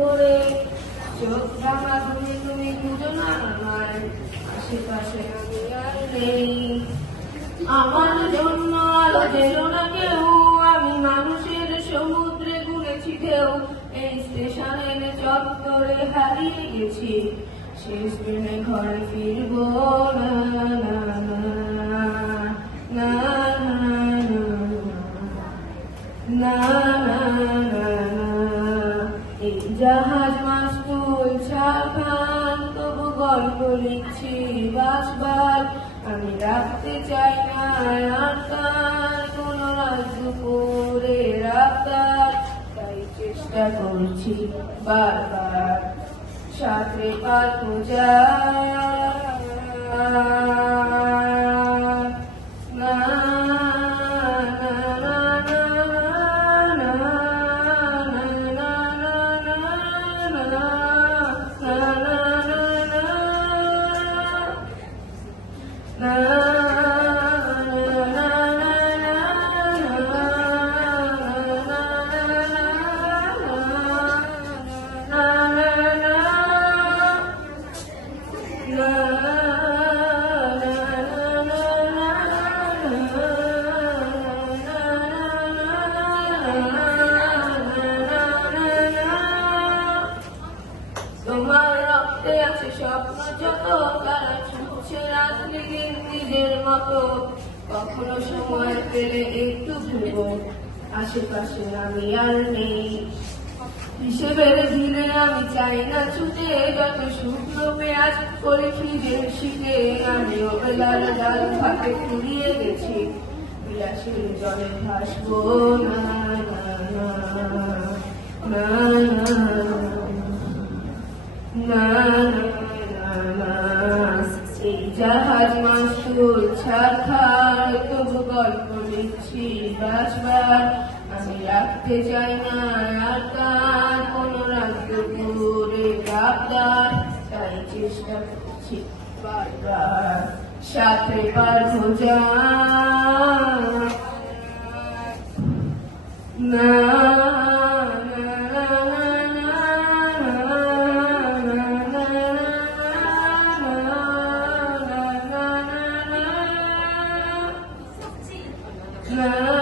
ভরে চোখ রাঙা তুমি তুমি খুঁজো না আমায় আশেপাশে আমি আর নেই। আমার জন্য আলো যেন না কেউ, আমি মানুষের সমুদ্রে ঘুরেছি ঢেউ। এই স্টেশনের চত্বরে হারিয়ে গেছি, শেষ ট্রেনে ঘরে ফিরবো না না না না। জাহাজ মাস্তুল ছাপান তবু গল্প লিখছি বাসবার আমি রাখতে চাই না আটকার কোন রাজ্য করে রাখার। তাই চেষ্টা করছি বারবার। সাথে পাতো যায়। তোমার রক্তে আছে স্বপ্ন যত তারা ছুটছে রাত লেগে নিজের মতো কখনো সময় পেলে একটু ঘুরবো। আশেপাশে আমি আর নেই। হিসেবের দিনে আমি চাই না ছুটে যত শুকনো পেঁয়াজ করে ফিরে শিখে আমি ওবেলার ডাল ভাতে ফুরিয়ে গেছি বিলাসের জলে ভাসবো না না না না না না না জাহাজ মাসুল ছাড়খার তবু গল্প লিখছি বাসবার আমি রাখতে চাই না আর তার কোন রাজ্য করে বাপদার। তাই চেষ্টা করছি বারবার। সাথে পারব যা 来。